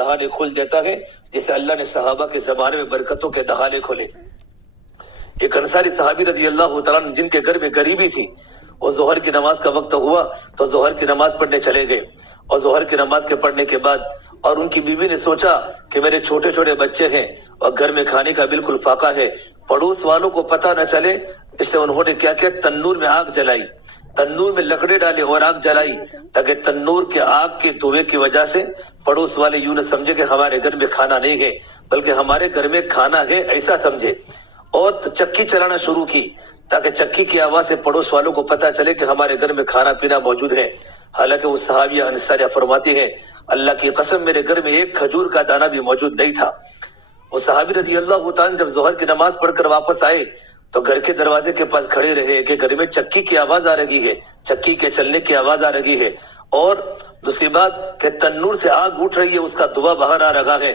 دہانے کھول دیتا ہے جسے اللہ نے صحابہ کے زمانے میں برکتوں کے دہانے کھولے۔ ایک انصاری صحابی رضی اللہ تعالیٰ عنہ جن کے گھر میں غریبی تھی، وہ ظہر کی نماز کا وقت ہوا تو ظہر کی نماز پڑھنے چلے گئے، اور ظہر کی نماز کے پڑھنے کے بعد اور ان کی بیوی نے سوچا کہ میرے چھوٹے چھوٹے بچے ہیں اور گھر میں کھانے کا بالکل فاقہ ہے، پڑوس والوں کو پتہ نہ چلے، اس لیے انہوں نے کیا کیا، تنور میں آگ جلائی، تنور میں لکڑے ڈالے اور آگ جلائی تاکہ تنور کے آگ کے دھوئے کی وجہ سے پڑوس والے یوں نہ سمجھے کہ ہمارے گھر میں کھانا نہیں ہے بلکہ ہمارے گھر میں کھانا ہے ایسا سمجھے، اور چکی چلانا شروع کی تاکہ چکی کی آواز سے پڑوس والوں کو پتہ چلے کہ ہمارے گھر میں کھانا پینا موجود ہے۔ حالانکہ وہ صحابیہ انصاریہ فرماتی ہے اللہ کی قسم میرے گھر میں ایک کھجور کا دانہ بھی موجود نہیں تھا۔ وہ صحابی رضی اللہ تعالیٰ جب ظہر کی نماز پڑھ کر واپس آئے تو گھر کے دروازے کے پاس کھڑے رہے کہ گھر میں چکی کی آواز آ رہی ہے، چکی کے چلنے کی آواز آ رہی ہے، اور دوسری بات کہ تنور سے آگ اٹھ رہی ہے، اس کا دھواں باہر آ رہا ہے۔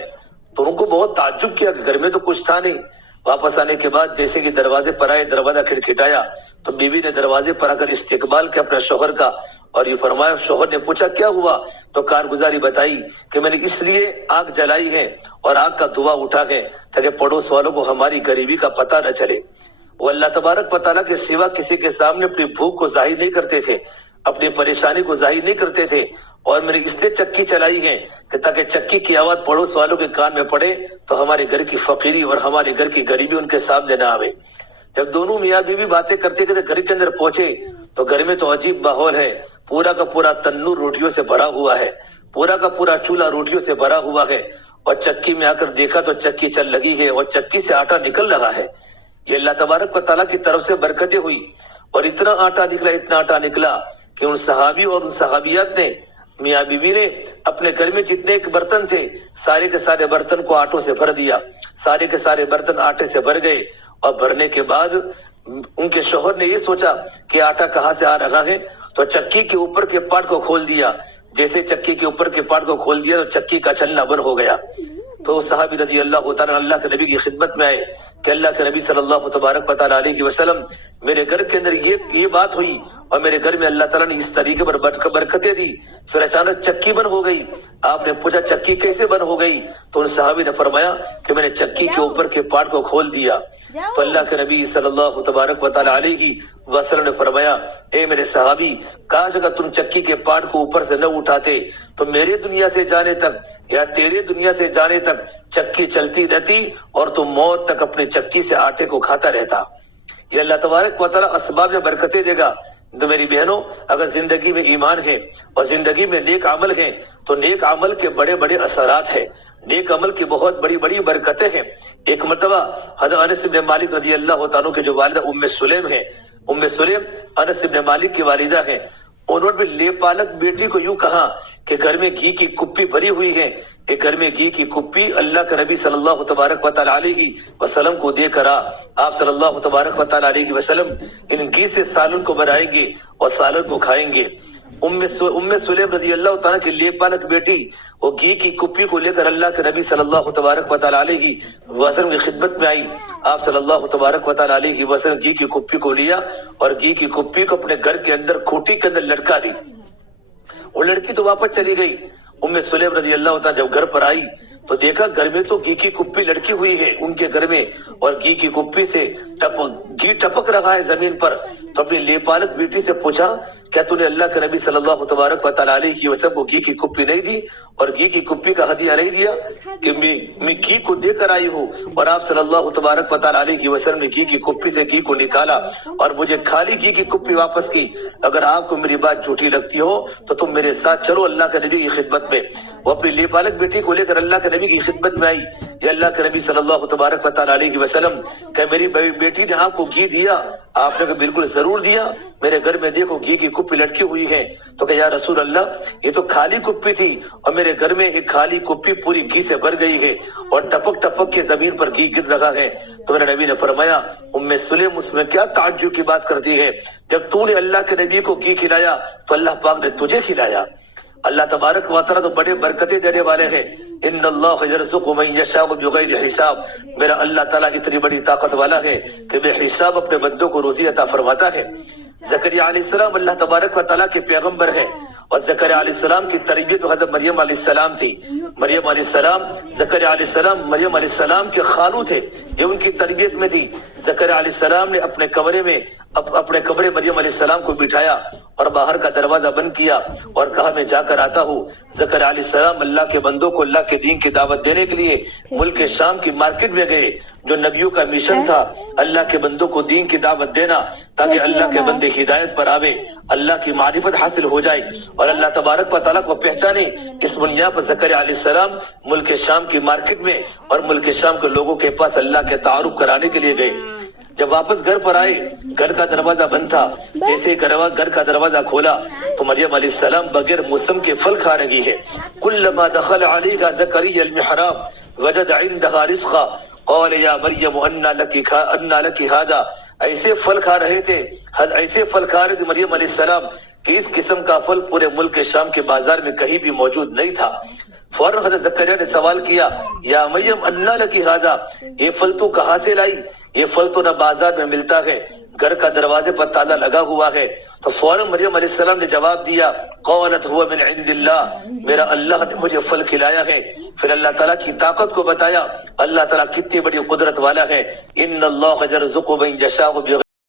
تو ان کو بہت تعجب کیا کہ گھر میں تو کچھ تھا نہیں۔ واپس آنے کے بعد جیسے کہ دروازے پر آئے، دروازہ کھٹکھٹایا تو بیوی نے دروازے پر آ کر استقبال کیا اپنے شوہر کا، اور یہ فرمایا، شوہر نے پوچھا کیا ہوا تو کارگزاری بتائی کہ میں نے اس لیے آگ جلائی ہے اور آگ کا دھواں اٹھا ہے تاکہ پڑوس والوں کو ہماری غریبی کا پتہ نہ چلے۔ وہ اللہ تبارک و تعالیٰ کے سوا کسی کے سامنے اپنی بھوک کو ظاہر نہیں کرتے تھے، اپنی پریشانی کو ظاہر نہیں کرتے تھے، اور میں نے اس لیے چکی چلائی ہے کہ تاکہ چکی کی آواز پڑوس والوں کے کان میں پڑے تو ہمارے گھر کی فقیری اور ہمارے گھر کی غریبی ان کے سامنے نہ آوے۔ جب دونوں میاں بیوی باتیں کرتے کرتے گھر کے اندر پہنچے تو گھر میں تو عجیب ماحول ہے، پورا کا پورا تنور روٹیوں سے بھرا ہوا ہے، پورا کا پورا چولہا روٹیوں سے بھرا ہوا ہے، اور چکی میں آ کر دیکھا تو چکی چل لگی ہے اور چکی سے آٹا نکل رہا ہے۔ یہ اللہ تبارک و تعالیٰ کی طرف سے برکتیں ہوئی، اور اتنا آٹا نکلا، اتنا آٹا نکلا کہ ان صحابی اور ان صحابیات نے، میاں بیوی نے اپنے گھر میں جتنے ایک برتن تھے سارے کے سارے برتن کو آٹوں سے بھر دیا، سارے کے سارے برتن آٹے سے بھر گئے، اور بھرنے کے بعد ان کے شوہر نے یہ سوچا کہ آٹا کہاں سے آ رہا ہے، تو چکی کے اوپر کے پارٹ کو کھول دیا، جیسے چکی کے اوپر کے پارٹ کو کھول دیا تو چکی کا چلنا بند ہو گیا۔ تو صحابی رضی اللہ تعالیٰ اللہ کے نبی کی خدمت میں آئے کہ اللہ کے نبی صلی اللہ تبارک و تعالیٰ علیہ وسلم، میرے گھر کے اندر یہ بات ہوئی اور میرے گھر میں اللہ تعالیٰ نے اس طریقے پر برکتیں دی، پھر اچانک چکی بند ہو گئی۔ آپ نے پوچھا چکی کیسے بند ہو گئی، تو ان صحابی نے فرمایا کہ میں نے چکی کے اوپر کے پارٹ کو کھول دیا۔ تو اللہ کے نبی صلی اللہ تبارک و تعالیٰ علیہ وسلم نے فرمایا، اے میرے صحابی، کاش اگر تم چکی کے پارٹ کو اوپر سے نہ اٹھاتے تو میرے دنیا سے جانے تک یا تیرے دنیا سے جانے تک چکی چلتی رہتی اور تم موت تک اپنی چکی سے آٹے کو کھاتا رہتا۔ یہ اللہ تبارک و تعالیٰ اسباب میں برکتیں دے گا۔ تو میری بہنوں، اگر زندگی میں ایمان ہے اور زندگی میں نیک عمل ہے تو نیک عمل کے بڑے بڑے اثرات ہیں، نیک عمل کی بہت بڑی بڑی برکتیں ہیں۔ ایک مرتبہ حضرت انس بن مالک رضی اللہ تعالیٰ کے جو والدہ ام سلیم ہے، ام سلیم انس بن مالک کی والدہ ہیں، انہوں نے لے پالک بیٹی کو یوں کہا کہ گھر میں گھی کی کپی بھری ہوئی ہے، ایک گھر میں گھی کی کپی اللہ کے نبی صلی اللہ تبارک و تعالیٰ علیہ وسلم کو دے کر آپ صلی اللہ تبارک و تعالیٰ علیہ وسلم ان گھی سے سالن کو بنائیں گے اور سالن کو کھائیں گے۔ ام سلیم رضی اللہ تعالیٰ کی لے پالک بیٹی وہ گھی کی کپی کو لے کر اللہ کے نبی صلی اللہ تبارک و تعالیٰ علیہ وسلم کی خدمت میں آئی۔ آپ صلی اللہ تبارک و تعالیٰ علیہ وسلم گھی کی کپی کو لیا اور گھی کی کپی کو اپنے گھر کے اندر کھوٹی کے اندر لٹکا دی۔ وہ لڑکی تو واپس چلی گئی۔ ام سلیم رضی اللہ تعالیٰ جب گھر پر آئی تو دیکھا گھر میں تو گھی کی کپی لڑکی ہوئی ہے ان کے گھر میں، اور گھی کی کپی سے گھی ٹپک رہا ہے زمین پر۔ تو اپنی لے پالک بیٹی سے پوچھا، کیا تو نے اللہ کے نبی صلی اللہ تبارک و تعالیٰ علیہ وسلم کو گھی کی کپی نہیں دی اور گھی کی کپی کا ہدیہ نہیں دیا کہ میں گھی کو دے کر آئی ہوں، اور آپ صلی اللہ تبارک و تعالیٰ علیہ وسلم نے گھی کی کپی سے گھی کو نکالا اور مجھے خالی گھی کی کپی واپس کی۔ اگر آپ کو میری بات جھوٹی لگتی ہو تو تم میرے ساتھ چلو اللہ کے نبی کی خدمت میں۔ وہ اپنی لے پالک بیٹی کو لے کر اللہ کے نبی کی خدمت میں آئی۔ یہ اللہ کے نبی صلی اللہ تبارک و تعالیٰ علیہ وسلم کہ میری بیٹی نے آپ کو گھی دیا؟ آپ نے کہا بالکل ضرور دیا، میرے گھر میں دیکھو گھی کی کپی لٹکی ہوئی ہے۔ تو کہ یا رسول اللہ، یہ تو خالی کپی تھی اور میرے گھر میں ایک خالی کپی پوری گھی سے بھر گئی ہے اور ٹپک ٹپک کے زمین پر گھی گر رہا ہے۔ تو میرے نبی نے فرمایا، ام سلیم اس میں کیا تعجب کی بات کرتی ہے، جب تو نے اللہ کے نبی کو گھی کھلایا تو اللہ پاک نے تجھے کھلایا۔ اللہ تبارک و تعالیٰ تو بڑے برکتیں دینے والے ہیں۔ ان اللہ یرزق من یشاء بغیر حساب، میرا اللہ تعالیٰ اتنی بڑی طاقت والا ہے کہ بے حساب اپنے بندوں کو روزی عطا فرماتا ہے۔ زکریا علیہ السلام اللہ تبارک و تعالیٰ کے پیغمبر ہیں، اور زکریا علیہ السلام کی تربیت حضرت مریم علیہ السلام تھی۔ مریم علیہ السلام، زکریا علیہ السلام مریم علیہ السلام کے خالو تھے، یہ ان کی تربیت میں تھی۔ زکریا علیہ السلام نے اپنے کمرے مریم علیہ السلام کو بٹھایا اور باہر کا دروازہ بند کیا اور کہا میں جا کر آتا ہوں۔ زکریا علیہ السلام اللہ کے بندوں کو اللہ کے دین کی دعوت دینے کے لیے ملک شام کی مارکیٹ میں گئے، جو نبیوں کا مشن تھا، اللہ کے بندوں کو دین کی دعوت دینا تاکہ اللہ کے بندے ہدایت پر آوے، اللہ کی معرفت حاصل ہو جائے اور اللہ تبارک و تعالیٰ کو پہچانے۔ اس بنیاد پر زکریا علیہ السلام ملک شام کی مارکیٹ میں اور ملک شام کے لوگوں کے پاس اللہ کے تعارف کرانے کے لیے گئے۔ جب واپس گھر پر آئے، گھر کا دروازہ بند تھا۔ جیسے گھر کا دروازہ کھولا تو مریم علیہ السلام بغیر موسم کے پھل کھا رہی ہے۔ کلما دخل علیہا زکریا المحراب وجد عندها رزقا قال یا مریم انا لک ھذا۔ ایسے پھل کھا رہے تھے مریم علیہ السلام کہ اس قسم کا پھل پورے ملک شام کے بازار میں کہیں بھی موجود نہیں تھا۔ فوراً حضرت زکریا نے سوال کیا یا مریم انا لک ھذا، یہ پھل تو کہاں سے لائی؟ یہ پھل تو نہ بازار میں ملتا ہے، گھر کا دروازے پر تالا لگا ہوا ہے۔ تو فوراً مریم علیہ السلام نے جواب دیا قالت هو من عند اللہ، میرا اللہ نے مجھے پھل کھلایا ہے۔ پھر اللہ تعالیٰ کی طاقت کو بتایا، اللہ تعالیٰ کتنی بڑی قدرت والا ہے۔ ان اللہ یرزق من یشاء